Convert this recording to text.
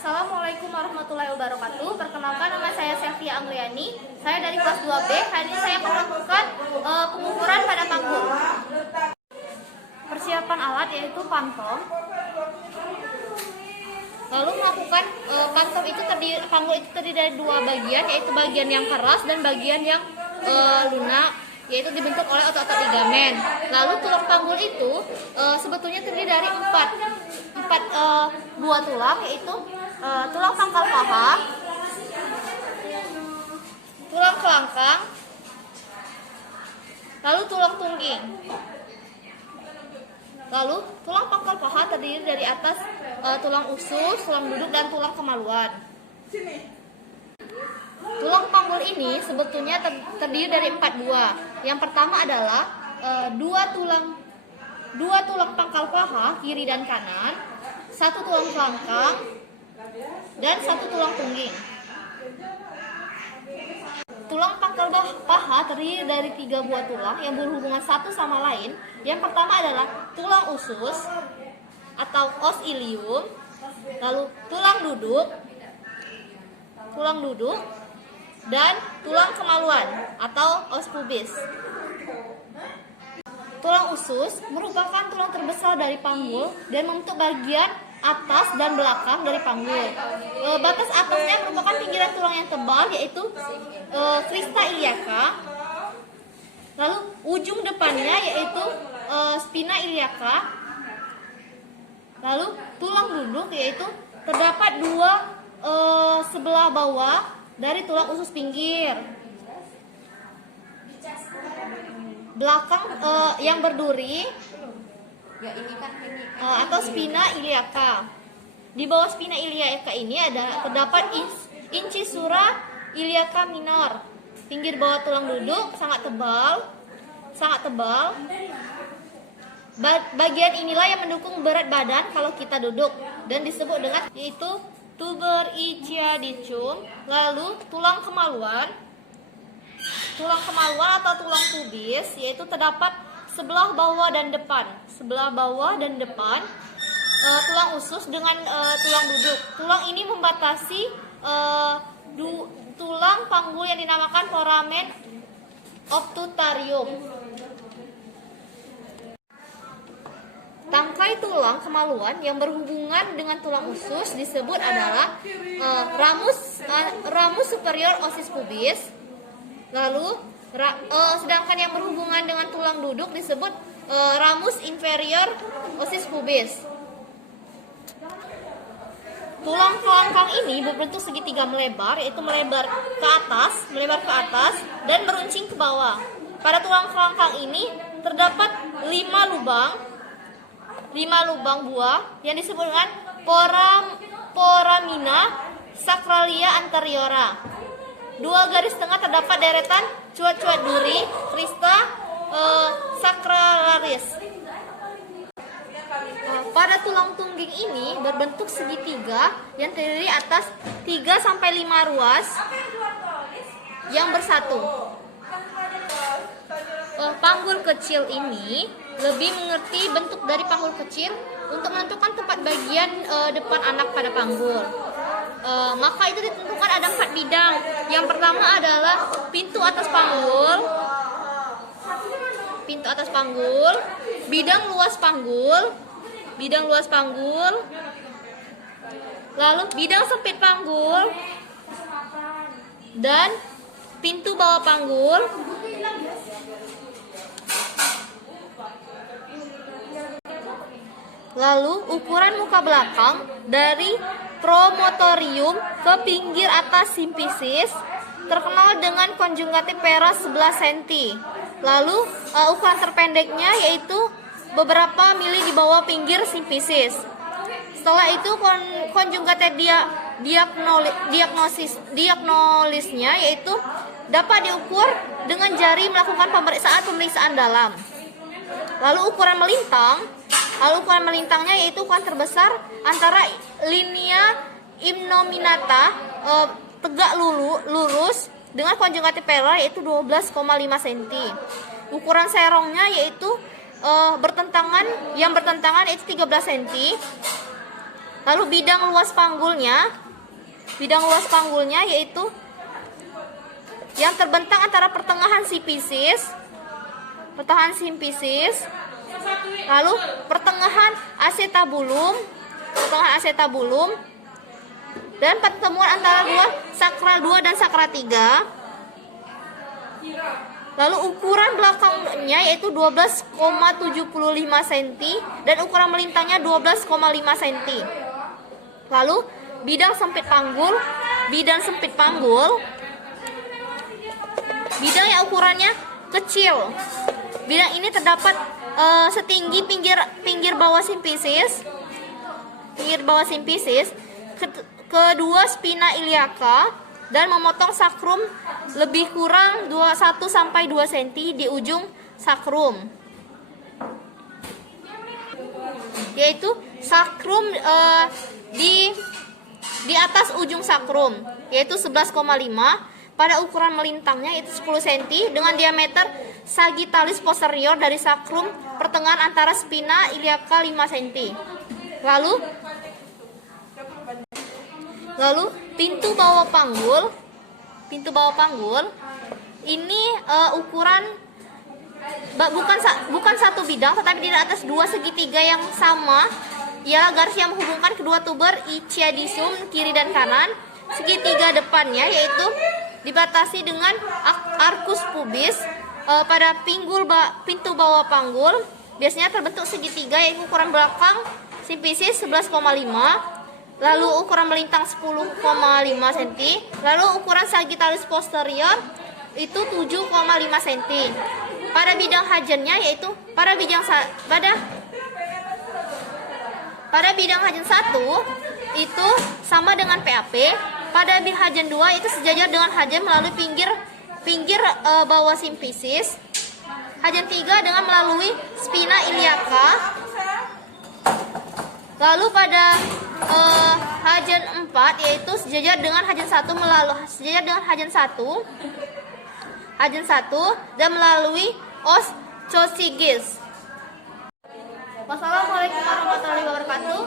Assalamualaikum warahmatullahi wabarakatuh. Perkenalkan, nama saya Sylvia Angliani. Saya dari kelas 2B. Hari ini saya akan melakukan pengukuran pada panggul. Persiapan alat yaitu pantom. Lalu melakukan pantom itu panggul itu terdiri dari dua bagian, yaitu bagian yang keras dan bagian yang lunak, yaitu dibentuk oleh otot-otot ligamen. Lalu tulang panggul itu sebetulnya terdiri dari empat buah tulang, yaitu tulang pangkal paha, tulang kelangkang, lalu tulang tungging. Lalu tulang pangkal paha terdiri dari atas tulang usus, tulang duduk, dan tulang kemaluan. Tulang panggul ini sebetulnya terdiri dari 4 buah. Yang pertama adalah dua tulang pangkal paha kiri dan kanan, satu tulang kelangkang, dan satu tulang tungging. Tulang pangkal paha terdiri dari 3 buah tulang yang berhubungan satu sama lain. Yang pertama adalah tulang usus atau os ilium, lalu tulang duduk, dan tulang kemaluan atau os pubis. Tulang usus merupakan tulang terbesar dari panggul dan membentuk bagian atas dan belakang dari panggul. Batas atasnya merupakan pinggiran tulang yang tebal, yaitu crista iliaca. Lalu ujung depannya yaitu spina iliaca. Lalu tulang duduk yaitu terdapat 2 sebelah bawah dari tulang usus pinggir. Belakang yang berduri atau spina iliaca. Di bawah spina iliaca ini terdapat incisura iliaca minor. Pinggir bawah tulang duduk sangat tebal. Bagian inilah yang mendukung berat badan kalau kita duduk dan disebut dengan yaitu tuber ischiadicum. Lalu tulang kemaluan atau tulang pubis yaitu terdapat sebelah bawah dan depan. Tulang usus dengan tulang duduk. Tulang ini membatasi tulang panggul yang dinamakan foramen obtutarium. Tangkai tulang kemaluan yang berhubungan dengan tulang usus disebut adalah ramus superior osis pubis. Lalu sedangkan yang berhubungan dengan tulang duduk disebut ramus inferior osis pubis. Tulang kelangkang ini berbentuk segitiga melebar, yaitu melebar ke atas dan meruncing ke bawah. Pada tulang kelangkang ini terdapat 5 lubang buah yang disebut dengan foramina sacralia anteriora. 2 garis tengah terdapat deretan cuat-cuat duri, crista sacralaris. Pada tulang tungging ini berbentuk segitiga yang terdiri atas 3-5 ruas yang bersatu. Panggul kecil ini lebih mengerti bentuk dari panggul kecil untuk menentukan tempat bagian depan anak pada panggul. Maka itu ditentukan ada 4 bidang. Yang pertama adalah pintu atas panggul, bidang luas panggul, lalu bidang sempit panggul, dan pintu bawah panggul. Lalu ukuran muka belakang dari promotorium ke pinggir atas simfisis terkenal dengan konjugatif peras 11 cm. Lalu ukuran terpendeknya yaitu beberapa mili di bawah pinggir simfisis. Setelah itu konjugatif diagnosisnya yaitu dapat diukur dengan jari melakukan pemeriksaan dalam. Lalu ukuran melintangnya yaitu ukuran terbesar antara linea imnominata tegak lurus dengan konjugatif peras yaitu 12,5 cm. Ukuran serongnya yaitu bertentangan yaitu 13 cm. Lalu bidang luas panggulnya yaitu yang terbentang antara pertengahan simfisis, lalu pertengahan acetabulum, dan pertemuan antara dua sakral 2 dan sakral 3. Lalu ukuran belakangnya yaitu 12,75 cm dan ukuran melintangnya 12,5 cm. Lalu bidang sempit panggul, bidang yang ukurannya kecil. Bidang ini terdapat setinggi pinggir bawah simfisis, kedua spina iliaka, dan memotong sakrum lebih kurang 1-2 cm di ujung sakrum, yaitu sakrum di atas ujung sakrum yaitu 11,5. Pada ukuran melintangnya yaitu 10 cm dengan diameter sagittalis posterior dari sakrum pertengahan antara spina iliaka 5 cm. Lalu pintu bawah panggul ini ukuran bukan satu bidang tetapi di atas dua segitiga yang sama, ialah garis yang menghubungkan kedua tuber ichthyosis kiri dan kanan. Segitiga depannya yaitu dibatasi dengan arcus pubis. Pada pintu bawah panggul biasanya terbentuk segitiga yaitu ukuran belakang simfisis 11,5, lalu ukuran melintang 10,5 cm, lalu ukuran sagittalis posterior itu 7,5 cm. Pada bidang hajennya yaitu pada bidang hajen 1 itu sama dengan PAP. Pada hajen 2 itu sejajar dengan hajen melalui pinggir bawah simfisis. Hajen 3 dengan melalui spina iliaka. Lalu pada hajen 4 yaitu sejajar dengan hajen 1 dan melalui os cosigis. Wassalamualaikum warahmatullahi wabarakatuh.